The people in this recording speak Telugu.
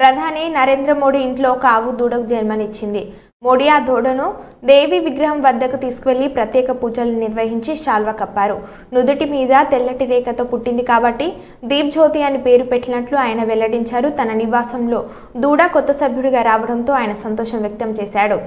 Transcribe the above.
ప్రధాని నరేంద్ర మోడీ ఇంట్లో ఒక ఆవు దూడకు జన్మనిచ్చింది. మోడీ ఆ దూడను దేవి విగ్రహం వద్దకు తీసుకువెళ్లి ప్రత్యేక పూజలు నిర్వహించి శాల్వా కప్పారు. నుదుటి మీద తెల్లటి రేఖతో పుట్టింది కాబట్టి దీప్ జ్యోతి అని పేరు పెట్టినట్లు ఆయన వెల్లడించారు. తన నివాసంలో దూడ కొత్త సభ్యుడిగా రావడంతో ఆయన సంతోషం వ్యక్తం చేశాడు.